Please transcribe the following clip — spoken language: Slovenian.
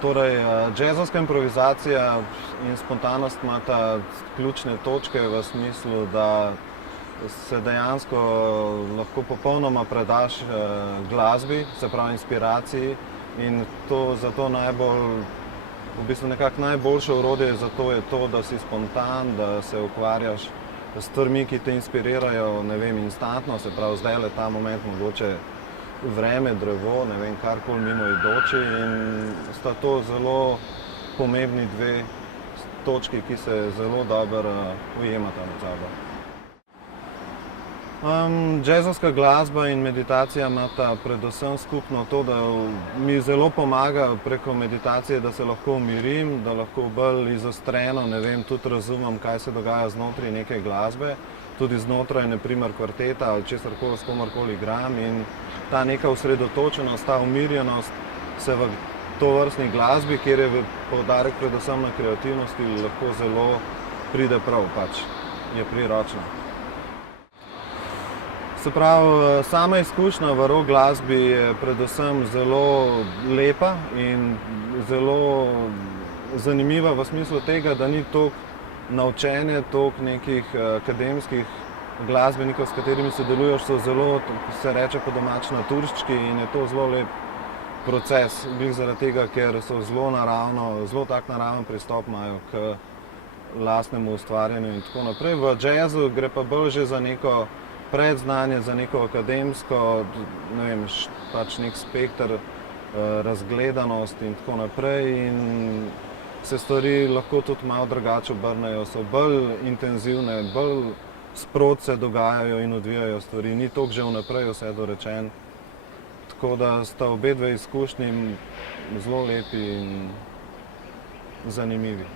Torej, džezovska improvizacija in spontanost imata ključne točke v smislu, da se dejansko lahko popolnoma predaš glasbi, se pravi inspiraciji, in to zato v bistvu nekako najboljše orodje za to je to, da si spontan, da se ukvarjaš s stvarmi, ki te inspirirajo, ne vem, instantno, se pravi zdajle ta moment mogoče vreme, drevo, ne vem, karkoli mimoidoči, in sta to zelo pomembni dve točki, ki se zelo dobro ujemata med sabo. Džezovska glasba in meditacija imata predvsem skupno to, da mi zelo pomaga preko meditacije, da se lahko umirim, da lahko bolj izostreno, ne vem, tudi razumem, kaj se dogaja znotraj neke glasbe, tudi znotraj, na primer, kvarteta ali česarkoli s komorkoli igram, in ta neka osredotočenost, ta umirjenost se v tovrstni glasbi, kjer je poudarek predvsem na kreativnosti, lahko zelo pride prav, pač je priročna. Se pravi, sama izkušnja v rock glasbi je predvsem zelo lepa in zelo zanimiva v smislu tega, da ni toliko naučenja, toliko nekih akademskih glasbenikov, s katerimi sodeluješ, so zelo, se reče po domač, naturščki, in je to zelo lep proces, glih zaradi tega, ker so zelo tak naraven pristop imajo k lastnemu ustvarjanju in tako naprej. V džezu gre pa bolj že za neko predznanje, za neko akademsko, ne vem, pač nek spekter, razgledanost in tako naprej, in se stvari lahko tudi malo drugače obrnejo, so bolj intenzivne, bolj sproti se dogajajo in odvijajo stvari, ni toliko že vnaprej vse dorečeno. Tako da sta obe dve izkušnji zelo lepi in zanimivi.